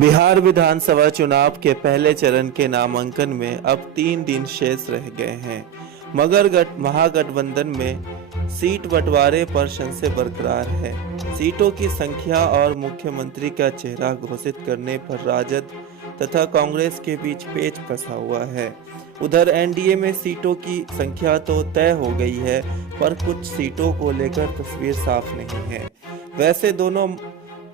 बिहार विधानसभा चुनाव के पहले चरण के नामांकन में अब 3 दिन शेष रह गए हैं, मगर महागठबंधन में सीट बंटवारे पर संशय बरकरार है। सीटों की संख्या और मुख्यमंत्री का चेहरा घोषित करने पर राजद तथा कांग्रेस के बीच पेच फंसा हुआ है। उधर एनडीए में सीटों की संख्या तो तय हो गई है, पर कुछ सीटों को लेकर तस्वीर साफ नहीं है। वैसे दोनों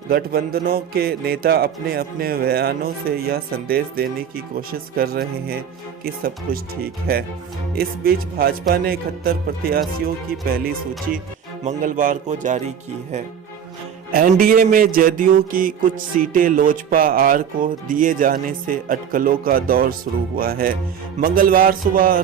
गठबंधनों के नेता अपने अपने बयानों से यह संदेश देने की कोशिश कर रहे हैं कि सब कुछ ठीक है। इस बीच भाजपा ने 71 प्रत्याशियों की पहली सूची मंगलवार को जारी की है। एनडीए में जदयू की कुछ सीटें लोजपा आर को दिए जाने से अटकलों का दौर शुरू हुआ है। मंगलवार सुबह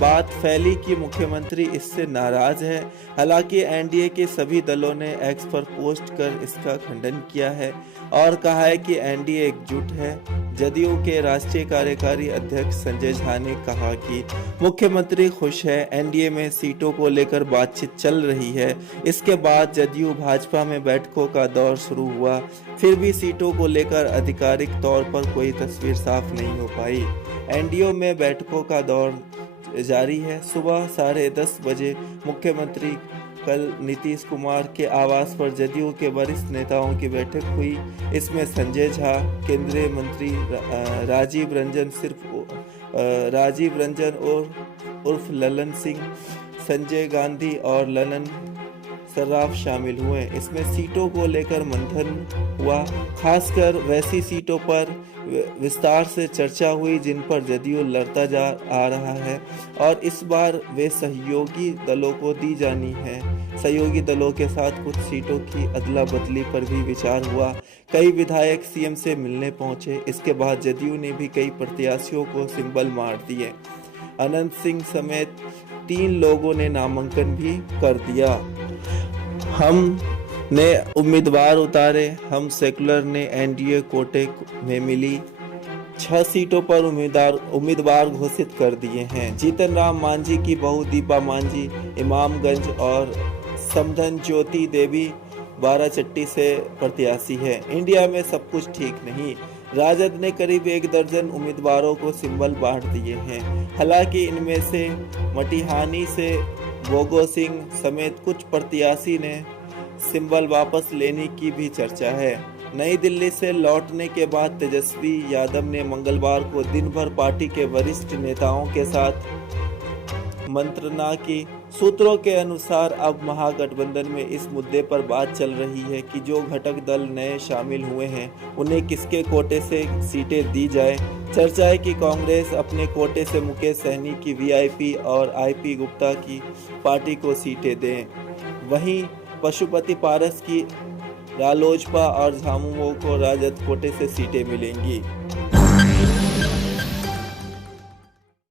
बात फैली कि मुख्यमंत्री इससे नाराज है। हालांकि एनडीए के सभी दलों ने एक्स पर पोस्ट कर इसका खंडन किया है और कहा है कि एनडीए एकजुट है। जदयू के राष्ट्रीय कार्यकारी अध्यक्ष संजय झा ने कहा कि मुख्यमंत्री खुश है, एनडीए में सीटों को लेकर बातचीत चल रही है। इसके बाद जदयू भाजपा में बैठकों का दौर शुरू हुआ, फिर भी सीटों को लेकर आधिकारिक तौर पर कोई तस्वीर साफ नहीं हो पाई। एनडीए में बैठकों का दौर जारी है। सुबह 10:30 बजे मुख्यमंत्री कल नीतीश कुमार के आवास पर जदयू के वरिष्ठ नेताओं की बैठक हुई। इसमें संजय झा, केंद्रीय मंत्री राजीव रंजन उर्फ ललन सिंह, संजय गांधी और ललन सर्राफ शामिल हुए। इसमें सीटों को लेकर मंथन हुआ, खासकर वैसी सीटों पर विस्तार से चर्चा हुई जिन पर जदयू लड़ता जा आ रहा है और इस बार वे सहयोगी दलों को दी जानी है। सहयोगी दलों के साथ कुछ सीटों की अदला बदली पर भी विचार हुआ। कई विधायक सीएम से मिलने पहुंचे। इसके बाद जदयू ने भी कई प्रत्याशियों को सिंबल मार दिए। अनंत सिंह समेत 3 लोगों ने नामांकन भी कर दिया। हम ने उम्मीदवार उतारे। हम सेकुलर ने एनडीए कोटे में मिली 6 सीटों पर उम्मीदवार घोषित कर दिए हैं। जीतन राम मांझी की बहू दीपा मांझी इमामगंज और समधन ज्योति देवी बाराचट्टी से प्रत्याशी है। इंडिया में सब कुछ ठीक नहीं। राजद ने करीब 1 दर्जन उम्मीदवारों को सिंबल बांट दिए हैं। हालांकि इनमें से मटिहानी से भोगो सिंह समेत कुछ प्रत्याशी ने सिंबल वापस लेने की भी चर्चा है। नई दिल्ली से लौटने के बाद तेजस्वी यादव ने मंगलवार को दिन भर पार्टी के वरिष्ठ नेताओं के साथ मंत्रणा की। सूत्रों के अनुसार अब महागठबंधन में इस मुद्दे पर बात चल रही है कि जो घटक दल नए शामिल हुए हैं उन्हें किसके कोटे से सीटें दी जाए। चर्चा है कि कांग्रेस अपने कोटे से मुकेश सहनी की वीआईपी और आईपी गुप्ता की पार्टी को सीटें दें। वहीं पशुपति पारस की रालोजपा और झामुमो को राजद कोटे से सीटें मिलेंगी।